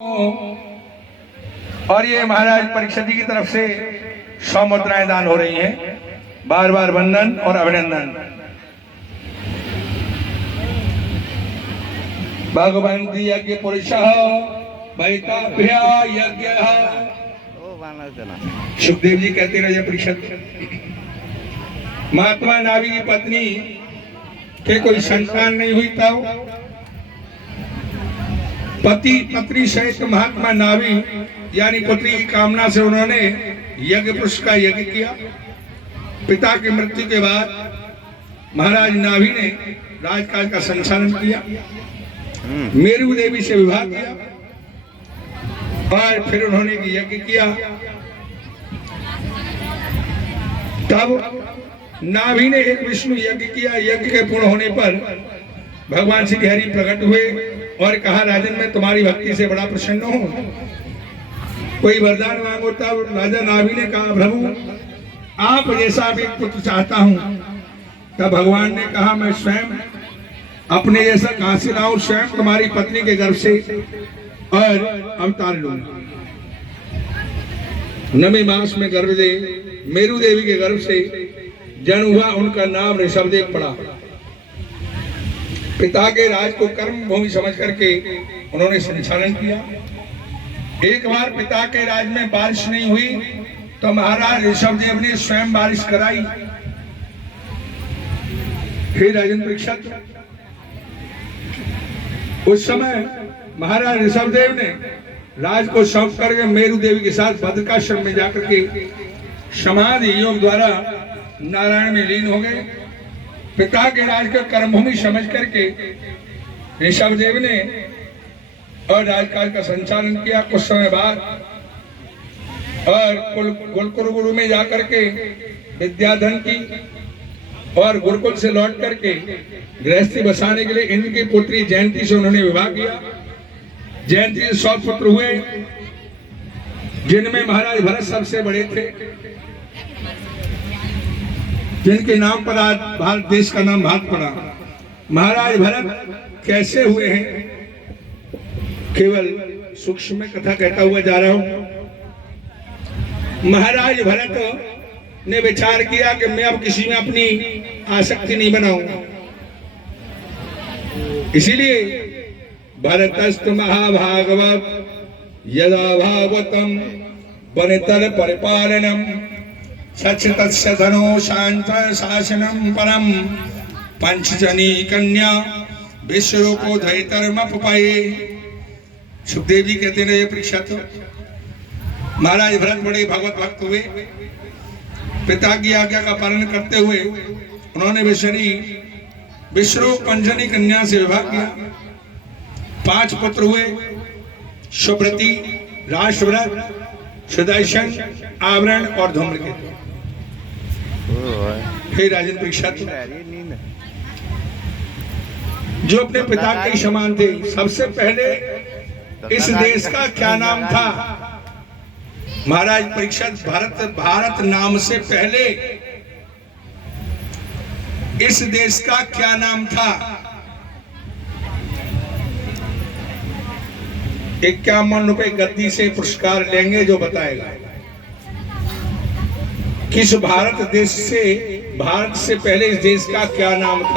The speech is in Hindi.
और ये महाराज परीक्षित जी की तरफ से 100 मुद्राएं दान हो रही हैं। बार बार वंदन और अभिनंदन। भगवंती यज्ञ पुरुष वैताभ्या यज्ञ। सुखदेव जी कहते रहे परीक्षित, महात्मा नाभि की पत्नी के कोई संतान नहीं हुई तब पति पत्नी सहित महात्मा नाभि यानी पुत्री की कामना से उन्होंने यज्ञ पुरुष का यज्ञ किया। पिता की मृत्यु के बाद महाराज नाभि ने राजकाज का संचालन किया, मेरु देवी से विवाह किया और फिर उन्होंने यज्ञ किया। तब नाभि ने एक विष्णु यज्ञ किया। यज्ञ के पूर्ण होने पर भगवान श्री हरि प्रकट हुए और कहा, राजन मैं तुम्हारी भक्ति से बड़ा प्रसन्न हूं, कोई वरदान मांगो। तब राजा नाभि ने कहा, प्रभु आप जैसा भी पुत्र चाहता हूं। तब भगवान ने कहा, मैं स्वयं अपने जैसा कहां से लाऊं, स्वयं तुम्हारी पत्नी के गर्भ से और अवतार लूंगा। 9वें मास में गर्भ दे मेरु देवी के गर्भ से जन्म हुआ, उनका नाम ऋषभदेव पड़ा। पिता के राज को कर्म भूमि समझ करके उन्होंने संचालन किया। एक बार पिता के राज में बारिश नहीं हुई तो महाराज ऋषभदेव ने स्वयं बारिश कराई। हे राजन परीक्षित, उस समय महाराज ऋषभदेव ने राज को सौंप करके मेरु देवी के साथ बद्रिकाश्रम में जाकर के समाधि योग द्वारा नारायण में लीन हो गए। पिता के राज का कर्मभूमि समझ करके ऋषभदेव ने और राजकाज का संचालन किया। कुछ समय बाद और गुरुकुल गुरु में जाकर के विद्याधन की और गुरुकुल से लौट करके गृहस्थी बसाने के लिए इनकी पुत्री जयंती से उन्होंने विवाह किया। जयंती से 100 पुत्र हुए, जिनमें महाराज भरत सबसे बड़े थे, जिनके नाम पर आज भारत देश का नाम भारत पड़ा। महाराज भरत कैसे हुए हैं, केवल सूक्ष्म में कथा कहता हुआ जा रहा हूं। महाराज भरत ने विचार किया कि मैं अब किसी में अपनी आसक्ति नहीं बनाऊंगा, इसीलिए भरतस्तु महाभागवत यदा भागवतम वनितर परिपालनम सच्चितस्य धनो शांत शासनम परम पंचजनी कन्या विश्वरूपो धैतरमपये। सुखदेव जी कहते रहे परीक्षित, महाराज भरत बड़े भगवत भक्त हुए। पिता की आज्ञा का पालन करते हुए उन्होंने विश्वरूप पंचजनी कन्या से विवाह किया। 5 पुत्र हुए, सुव्रति, राष्ट्रव्रत, सुदर्शन, आवरण और धूम्रकेतु। हे राजन परीक्षित, जो अपने पिता के समान थे। सबसे पहले इस देश का क्या नाम था? महाराज परीक्षित, भारत नाम से पहले इस देश का क्या नाम था? 51 रुपए गद्दी से पुरस्कार लेंगे जो बताएगा किस भारत से पहले इस देश का क्या नाम था।